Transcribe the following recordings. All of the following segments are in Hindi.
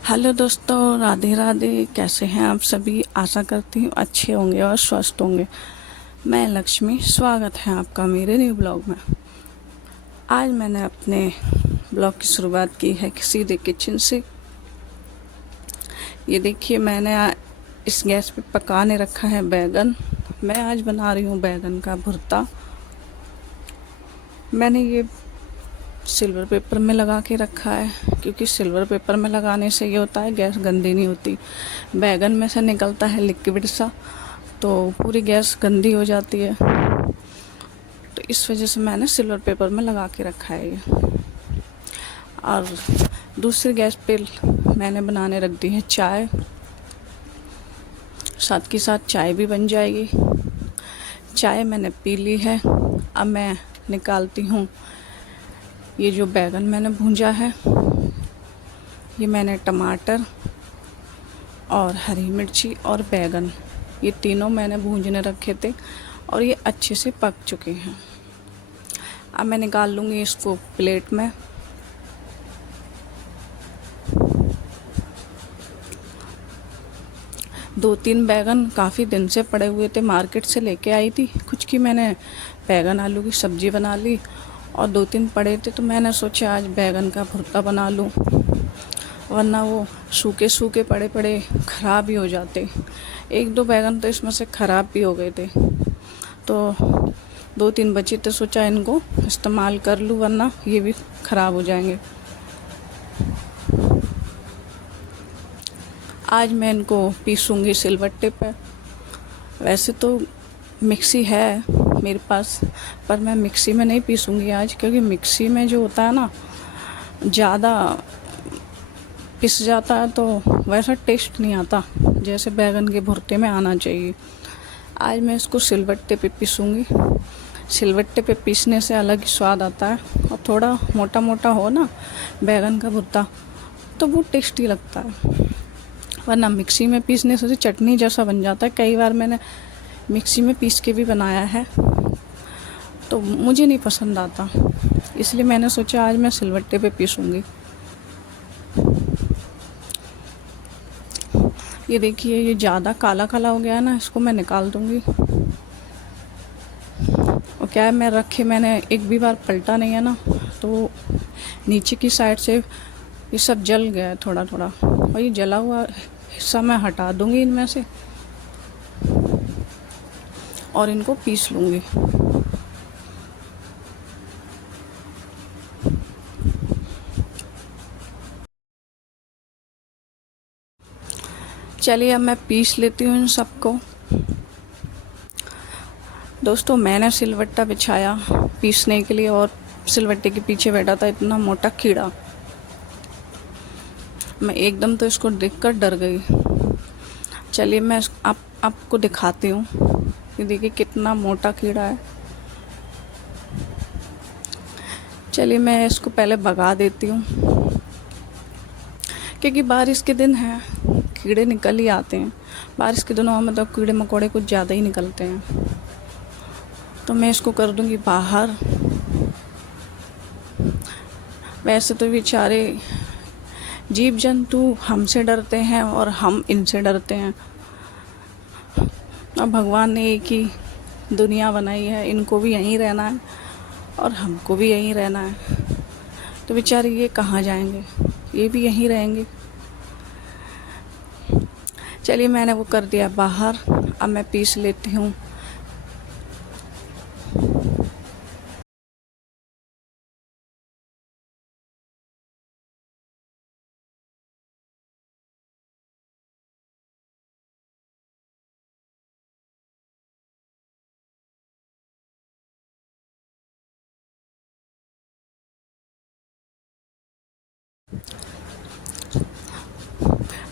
हेलो दोस्तों, राधे राधे। कैसे हैं आप सभी? आशा करती हूँ अच्छे होंगे और स्वस्थ होंगे। मैं लक्ष्मी, स्वागत है आपका मेरे न्यू ब्लॉग में। आज मैंने अपने ब्लॉग की शुरुआत की है सीधे किचन से। ये देखिए, मैंने इस गैस पे पकाने रखा है बैगन। मैं आज बना रही हूँ बैगन का भुर्ता। मैंने ये सिल्वर पेपर में लगा के रखा है, क्योंकि सिल्वर पेपर में लगाने से ये होता है गैस गंदी नहीं होती। बैगन में से निकलता है लिक्विड सा, तो पूरी गैस गंदी हो जाती है। तो इस वजह से मैंने सिल्वर पेपर में लगा के रखा है ये। और दूसरी गैस पे मैंने बनाने रख दी है चाय। साथ के साथ चाय भी बन जाएगी। चाय मैंने पी ली है। अब मैं निकालती हूँ ये जो बैगन मैंने भूंजा है। ये मैंने टमाटर और हरी मिर्ची और बैगन, ये तीनों मैंने भूंजने रखे थे और ये अच्छे से पक चुके हैं। अब मैं निकाल लूँगी इसको प्लेट में। दो तीन बैगन काफ़ी दिन से पड़े हुए थे, मार्केट से लेके आई थी कुछ की। मैंने बैगन आलू की सब्ज़ी बना ली और दो तीन पड़े थे, तो मैंने सोचा आज बैगन का भुर्ता बना लूँ, वरना वो सूखे सूखे पड़े पड़े ख़राब ही हो जाते। एक दो बैगन तो इसमें से ख़राब भी हो गए थे, तो दो तीन बचे तो सोचा इनको इस्तेमाल कर लूँ, वरना ये भी ख़राब हो जाएंगे। आज मैं इनको पीसूँगी सिलबट्टे पर। वैसे तो मिक्सी है मेरे पास, पर मैं मिक्सी में नहीं पीसूँगी आज, क्योंकि मिक्सी में जो होता है ना, ज़्यादा पिस जाता है तो वैसा टेस्ट नहीं आता जैसे बैगन के भुर्ते में आना चाहिए। आज मैं इसको सिलबट्टे पे पीसूँगी। सिलबट्टे पे पीसने से अलग ही स्वाद आता है, और थोड़ा मोटा मोटा हो ना बैगन का भुर्ता, तो वो टेस्टी लगता है। वरना मिक्सी में पीसने से चटनी जैसा बन जाता है। कई बार मैंने मिक्सी में पीस के भी बनाया है, तो मुझे नहीं पसंद आता, इसलिए मैंने सोचा आज मैं सिलबट्टे पे पीसूँगी। ये देखिए, ये ज़्यादा काला काला हो गया है ना, इसको मैं निकाल दूँगी। और क्या है, मैंने एक भी बार पलटा नहीं है ना, तो नीचे की साइड से ये सब जल गया है थोड़ा थोड़ा, और ये जला हुआ हिस्सा मैं हटा दूँगी इनमें से और इनको पीस लूँगी। चलिए, अब मैं पीस लेती हूँ इन सबको। दोस्तों, मैंने सिलवट्टा बिछाया पीसने के लिए, और सिलवट्टे के पीछे बैठा था इतना मोटा कीड़ा। मैं एकदम तो इसको देखकर डर गई। चलिए, मैं आपको दिखाती हूँ। ये देखिए कितना मोटा कीड़ा है। चलिए, मैं इसको पहले भगा देती हूँ, क्योंकि बारिश के दिन है, कीड़े निकल ही आते हैं। बारिश के दिनों में तो कीड़े मकोड़े कुछ ज़्यादा ही निकलते हैं। तो मैं इसको कर दूँगी बाहर। वैसे तो बेचारे जीव जंतु हमसे डरते हैं और हम इनसे डरते हैं। अब भगवान ने एक ही दुनिया बनाई है, इनको भी यहीं रहना है और हमको भी यहीं रहना है। तो बेचारे ये कहाँ जाएंगे, ये भी यहीं रहेंगे। चलिए, मैंने वो कर दिया बाहर। अब मैं पीस लेती हूँ।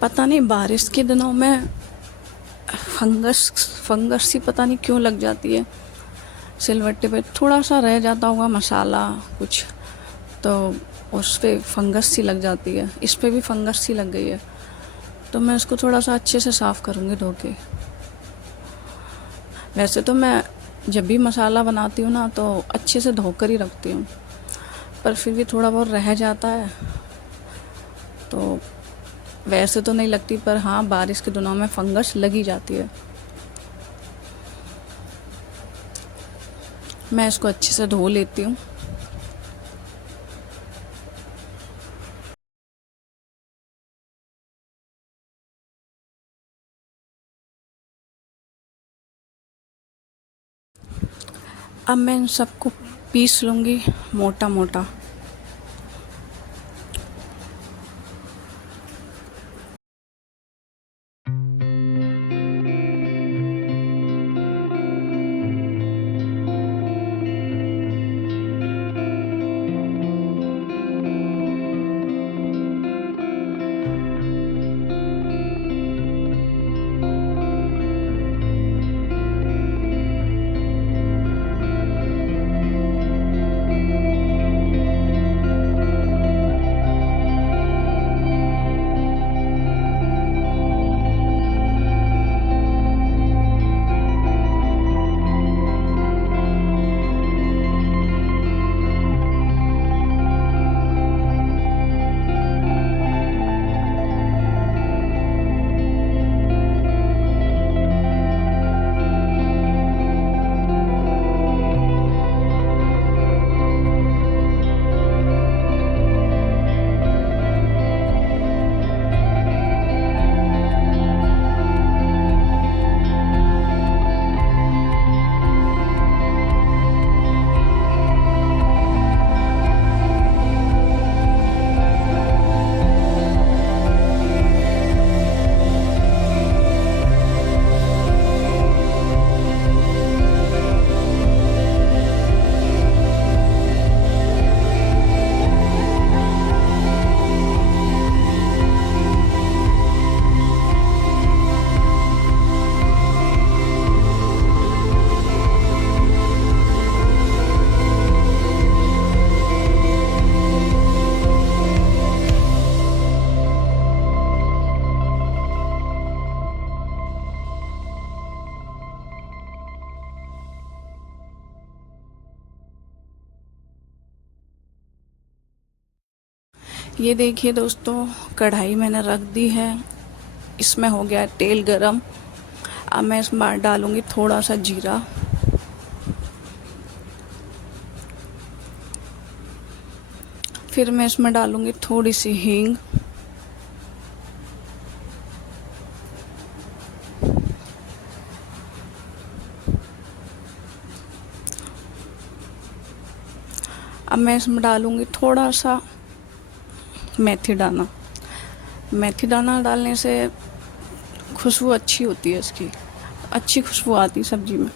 पता नहीं बारिश के दिनों में फंगस सी पता नहीं क्यों लग जाती है सिलवट्टे पे। थोड़ा सा रह जाता होगा मसाला कुछ, तो उस पर फंगस सी लग जाती है। इस पे भी फंगस सी लग गई है, तो मैं इसको थोड़ा सा अच्छे से साफ़ करूँगी धो के। वैसे तो मैं जब भी मसाला बनाती हूँ ना, तो अच्छे से धोकर ही रखती हूँ, पर फिर भी थोड़ा बहुत रह जाता है, तो वैसे तो नहीं लगती, पर हाँ बारिश के दिनों में फंगस लगी जाती है। मैं इसको अच्छे से धो लेती हूँ। अब मैं इन सबको पीस लूँगी मोटा मोटा। ये देखिए दोस्तों, कढ़ाई मैंने रख दी है, इसमें हो गया तेल गरम। अब मैं इसमें डालूंगी थोड़ा सा जीरा, फिर मैं इसमें डालूंगी थोड़ी सी हींग, अब मैं इसमें डालूंगी थोड़ा सा मेथी दाना। मेथी दाना डालने से खुशबू अच्छी होती है, इसकी अच्छी खुशबू आती है सब्जी में।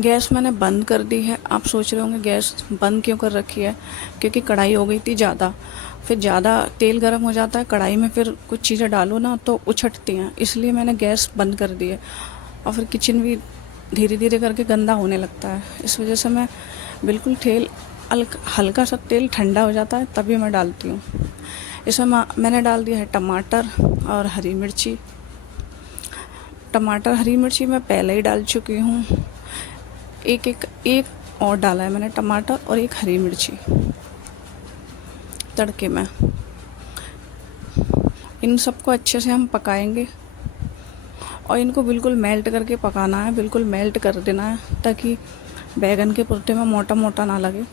गैस मैंने बंद कर दी है। आप सोच रहे होंगे गैस बंद क्यों कर रखी है, क्योंकि कढ़ाई हो गई थी ज़्यादा, फिर ज़्यादा तेल गर्म हो जाता है कढ़ाई में, फिर कुछ चीज़ें डालो ना तो उछटती हैं, इसलिए मैंने गैस बंद कर दी है। और फिर किचन भी धीरे धीरे करके गंदा होने लगता है, इस वजह से मैं बिल्कुल तेल हल्का सा तेल ठंडा हो जाता है तभी मैं डालती हूँ। इसमें मैंने डाल दिया है टमाटर और हरी मिर्ची। टमाटर हरी मिर्ची मैं पहले ही डाल चुकी हूँ। एक और डाला है मैंने, टमाटर और एक हरी मिर्ची तड़के में। इन सबको अच्छे से हम पकाएंगे और इनको बिल्कुल मेल्ट करके पकाना है, बिल्कुल मेल्ट कर देना है ताकि बैगन के पुर्ते में मोटा मोटा ना लगे।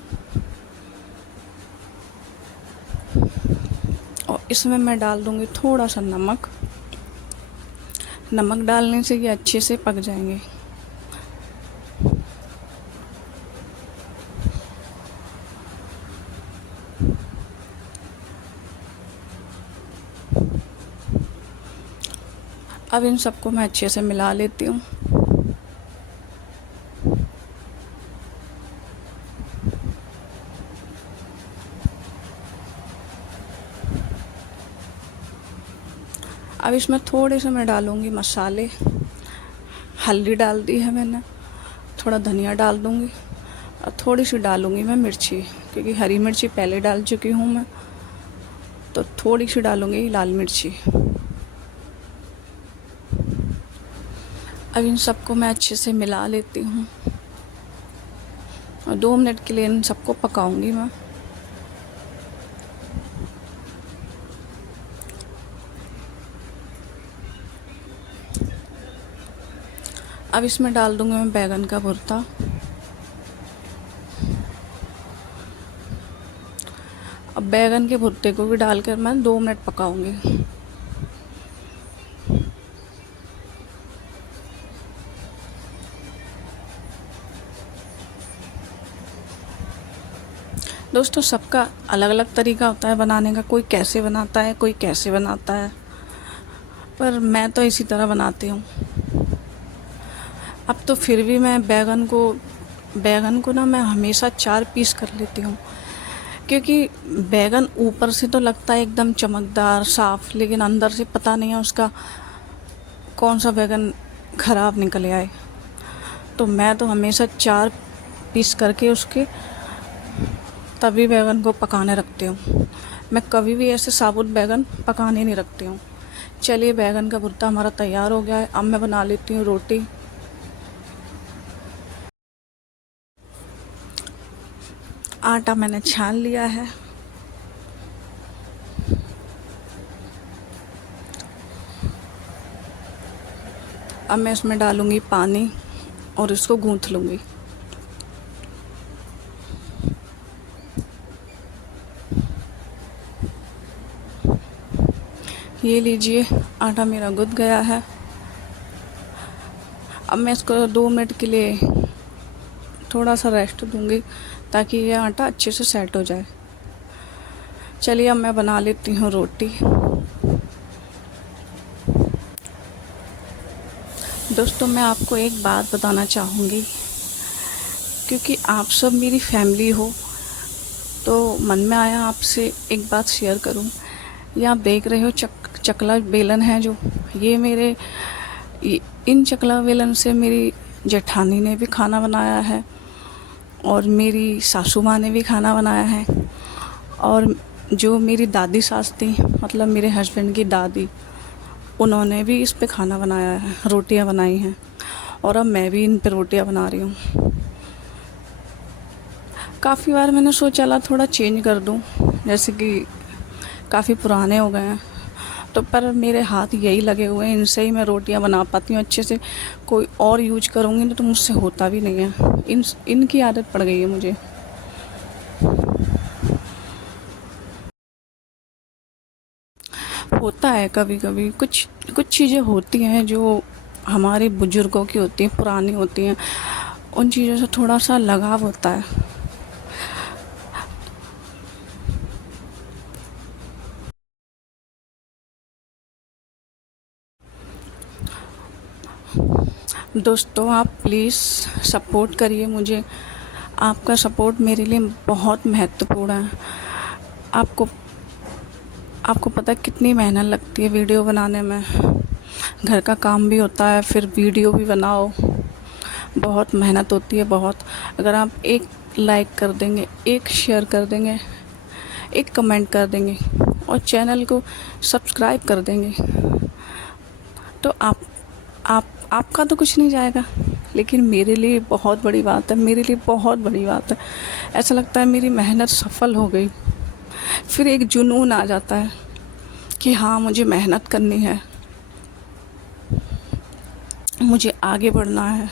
और इसमें मैं डाल दूँगी थोड़ा सा नमक। नमक डालने से ये अच्छे से पक जाएंगे। अब इन सबको मैं अच्छे से मिला लेती हूँ। अब इसमें थोड़े से मैं डालूँगी मसाले। हल्दी डाल दी है मैंने, थोड़ा धनिया डाल दूँगी और थोड़ी सी डालूँगी मैं मिर्ची, क्योंकि हरी मिर्ची पहले डाल चुकी हूँ मैं, तो थोड़ी सी डालूँगी लाल मिर्ची। अब इन सबको मैं अच्छे से मिला लेती हूँ और 2 मिनट के लिए इन सबको पकाऊंगी मैं। अब इसमें डाल दूंगी मैं बैगन का भुर्ता। अब बैगन के भुर्ते को भी डालकर मैं 2 मिनट पकाऊंगी। दोस्तों, सबका अलग अलग तरीका होता है बनाने का, कोई कैसे बनाता है, कोई कैसे बनाता है, पर मैं तो इसी तरह बनाती हूँ। अब तो फिर भी मैं बैगन को ना मैं हमेशा 4 पीस कर लेती हूँ, क्योंकि बैगन ऊपर से तो लगता है एकदम चमकदार साफ, लेकिन अंदर से पता नहीं है उसका कौन सा बैगन ख़राब निकल आए। तो मैं तो हमेशा 4 पीस करके उसके तभी बैगन को पकाने रखती हूँ। मैं कभी भी ऐसे साबुत बैगन पकाने नहीं रखती हूँ। चलिए, बैगन का भुर्ता हमारा तैयार हो गया है। अब मैं बना लेती हूँ रोटी। आटा मैंने छान लिया है। अब मैं इसमें डालूँगी पानी और इसको गूँथ लूँगी। ये लीजिए, आटा मेरा गूँथ गया है। अब मैं इसको 2 मिनट के लिए थोड़ा सा रेस्ट दूँगी ताकि ये आटा अच्छे से सेट हो जाए। चलिए, अब मैं बना लेती हूँ रोटी। दोस्तों, मैं आपको एक बात बताना चाहूँगी, क्योंकि आप सब मेरी फैमिली हो, तो मन में आया आपसे एक बात शेयर करूँ। ये आप देख रहे हो चकला बेलन है जो, इन चकला बेलन से मेरी जेठानी ने भी खाना बनाया है और मेरी सासू माँ ने भी खाना बनाया है, और जो मेरी दादी सास थी, मतलब मेरे हस्बैंड की दादी, उन्होंने भी इस पे खाना बनाया है, रोटियां बनाई हैं, और अब मैं भी इन पे रोटियां बना रही हूँ। काफ़ी बार मैंने सोचा थोड़ा चेंज कर दूँ, जैसे कि काफ़ी पुराने हो गए हैं, तो पर मेरे हाथ यही लगे हुए हैं, इनसे ही मैं रोटियां बना पाती हूँ अच्छे से। कोई और यूज करूँगी ना तो मुझसे होता भी नहीं है। इनकी आदत पड़ गई है मुझे। होता है कभी कभी कुछ कुछ चीज़ें होती हैं जो हमारे बुजुर्गों की होती हैं, पुरानी होती हैं, उन चीज़ों से थोड़ा सा लगाव होता है। दोस्तों, आप प्लीज़ सपोर्ट करिए मुझे। आपका सपोर्ट मेरे लिए बहुत महत्वपूर्ण है। आपको आपको पता है कितनी मेहनत लगती है वीडियो बनाने में। घर का काम भी होता है, फिर वीडियो भी बनाओ, बहुत मेहनत होती है, बहुत। अगर आप एक लाइक कर देंगे, एक शेयर कर देंगे, एक कमेंट कर देंगे और चैनल को सब्सक्राइब कर देंगे, तो आपका तो कुछ नहीं जाएगा, लेकिन मेरे लिए बहुत बड़ी बात है, मेरे लिए बहुत बड़ी बात है। ऐसा लगता है मेरी मेहनत सफल हो गई। फिर एक जुनून आ जाता है कि हाँ, मुझे मेहनत करनी है, मुझे आगे बढ़ना है।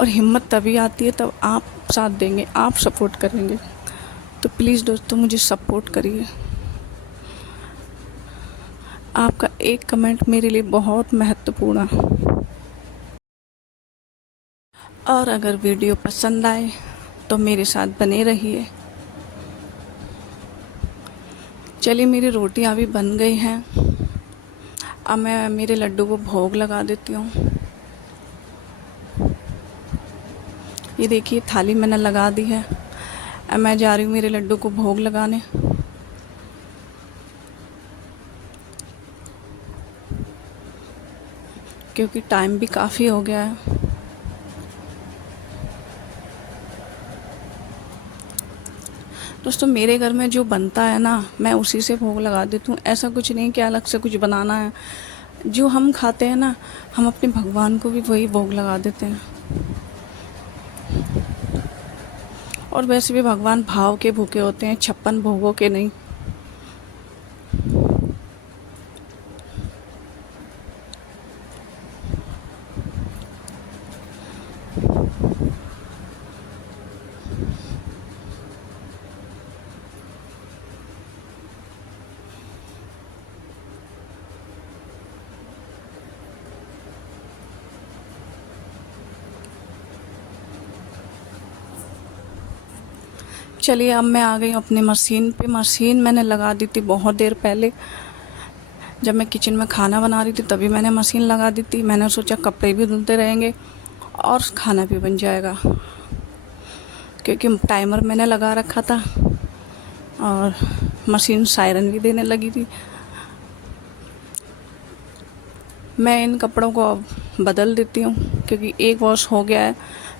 और हिम्मत तभी आती है तब आप साथ देंगे, आप सपोर्ट करेंगे। तो प्लीज़ दोस्तों, मुझे सपोर्ट करिए। आपका एक कमेंट मेरे लिए बहुत महत्वपूर्ण है। और अगर वीडियो पसंद आए तो मेरे साथ बने रहिए। चलिए, मेरी रोटियां भी बन गई हैं। अब मैं मेरे लड्डू को भोग लगा देती हूँ। ये देखिए, थाली मैंने लगा दी है। अब मैं जा रही हूँ मेरे लड्डू को भोग लगाने। क्योंकि टाइम भी काफ़ी हो गया है। दोस्तों, मेरे घर में जो बनता है ना, मैं उसी से भोग लगा देती हूँ। ऐसा कुछ नहीं कि अलग से कुछ बनाना है। जो हम खाते हैं ना, हम अपने भगवान को भी वही भोग लगा देते हैं। और वैसे भी भगवान भाव के भूखे होते हैं, 56 भोगों के नहीं। चलिए, अब मैं आ गई हूँ अपनी मशीन पे। मशीन मैंने लगा दी थी बहुत देर पहले, जब मैं किचन में खाना बना रही थी तभी मैंने मशीन लगा दी थी। मैंने सोचा कपड़े भी धुलते रहेंगे और खाना भी बन जाएगा, क्योंकि टाइमर मैंने लगा रखा था और मशीन सायरन भी देने लगी थी। मैं इन कपड़ों को अब बदल देती हूँ, क्योंकि एक वॉश हो गया है,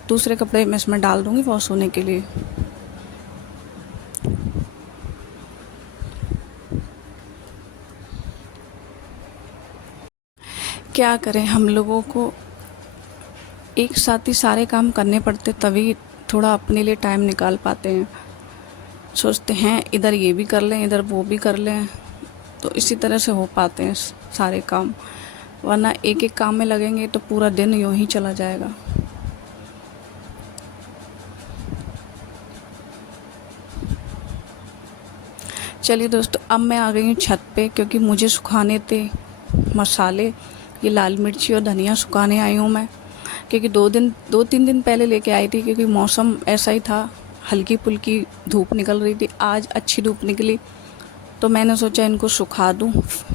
दूसरे कपड़े मैं इसमें डाल दूँगी वॉश होने के लिए। क्या करें, हम लोगों को एक साथ ही सारे काम करने पड़ते, तभी थोड़ा अपने लिए टाइम निकाल पाते हैं। सोचते हैं इधर ये भी कर लें, इधर वो भी कर लें, तो इसी तरह से हो पाते हैं सारे काम। वरना एक एक काम में लगेंगे तो पूरा दिन यूं ही चला जाएगा। चलिए दोस्तों, अब मैं आ गई हूँ छत पे, क्योंकि मुझे सुखाने थे मसाले। ये लाल मिर्ची और धनिया सुखाने आई हूँ मैं, क्योंकि 2-3 दिन पहले लेके आई थी, क्योंकि मौसम ऐसा ही था, हल्की फुल्की धूप निकल रही थी। आज अच्छी धूप निकली तो मैंने सोचा इनको सुखा दूँ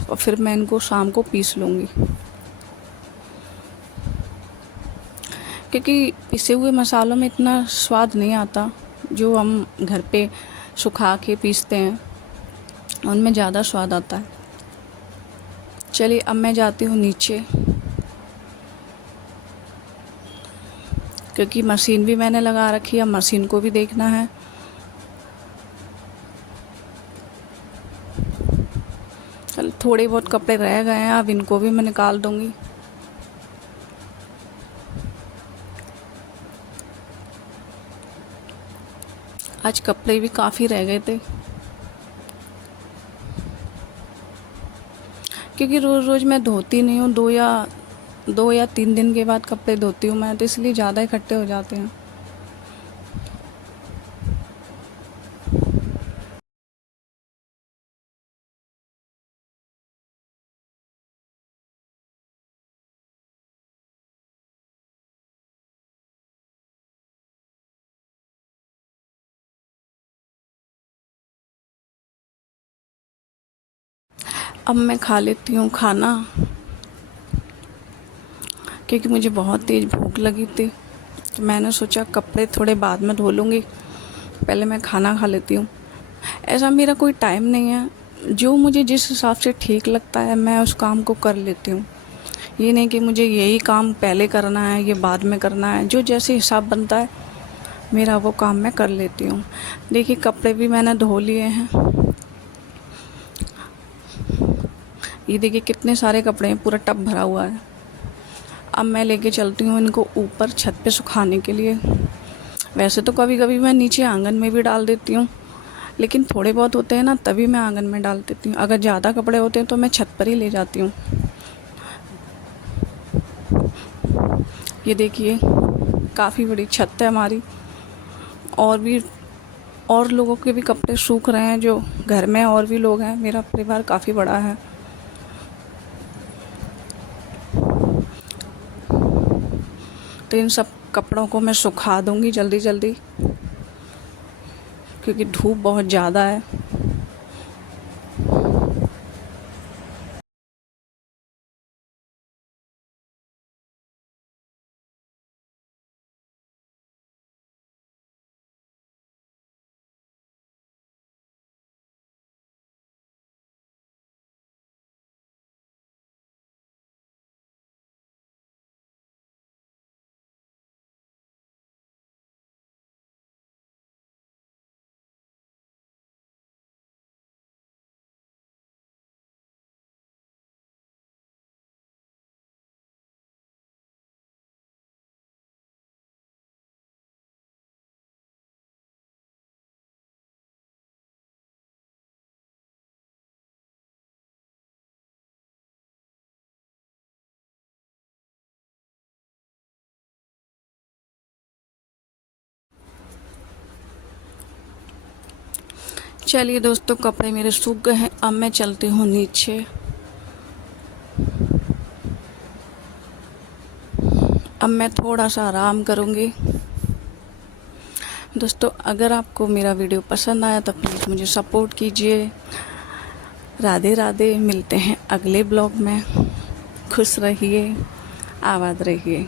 और फिर मैं इनको शाम को पीस लूँगी, क्योंकि पिसे हुए मसालों में इतना स्वाद नहीं आता जो हम घर पे सुखा के पीसते हैं, उनमें ज़्यादा स्वाद आता है। चलिए, अब मैं जाती हूँ नीचे, क्योंकि मशीन भी मैंने लगा रखी है, मशीन को भी देखना है। चल, थोड़े बहुत कपड़े रह गए हैं, अब इनको भी मैं निकाल दूँगी। आज कपड़े भी काफ़ी रह गए थे, क्योंकि रोज़ रोज़ मैं धोती नहीं हूँ। 2 या 3 दिन के बाद कपड़े धोती हूँ मैं, तो इसलिए ज़्यादा इकट्ठे हो जाते हैं। अब मैं खा लेती हूँ खाना, क्योंकि मुझे बहुत तेज़ भूख लगी थी, तो मैंने सोचा कपड़े थोड़े बाद में धो लूँगी, पहले मैं खाना खा लेती हूँ। ऐसा मेरा कोई टाइम नहीं है, जो मुझे जिस हिसाब से ठीक लगता है मैं उस काम को कर लेती हूँ। ये नहीं कि मुझे यही काम पहले करना है, ये बाद में करना है। जो जैसे हिसाब बनता है मेरा, वो काम मैं कर लेती हूँ। देखिए, कपड़े भी मैंने धो लिए हैं। ये देखिए कितने सारे कपड़े हैं, पूरा टब भरा हुआ है। अब मैं लेके चलती हूँ इनको ऊपर छत पे सुखाने के लिए। वैसे तो कभी कभी मैं नीचे आंगन में भी डाल देती हूँ, लेकिन थोड़े बहुत होते हैं ना, तभी मैं आंगन में डाल देती हूँ। अगर ज़्यादा कपड़े होते हैं तो मैं छत पर ही ले जाती हूँ। ये देखिए, काफ़ी बड़ी छत है हमारी, और भी और लोगों के भी कपड़े सूख रहे हैं जो घर में और भी लोग हैं। मेरा परिवार काफ़ी बड़ा है, तो इन सब कपड़ों को मैं सुखा दूँगी जल्दी जल्दी, क्योंकि धूप बहुत ज़्यादा है। चलिए दोस्तों, कपड़े मेरे सूख गए हैं, अब मैं चलती हूँ नीचे। अब मैं थोड़ा सा आराम करूँगी। दोस्तों, अगर आपको मेरा वीडियो पसंद आया तो प्लीज़ मुझे सपोर्ट कीजिए। राधे राधे, मिलते हैं अगले ब्लॉग में। खुश रहिए, आबाद रहिए।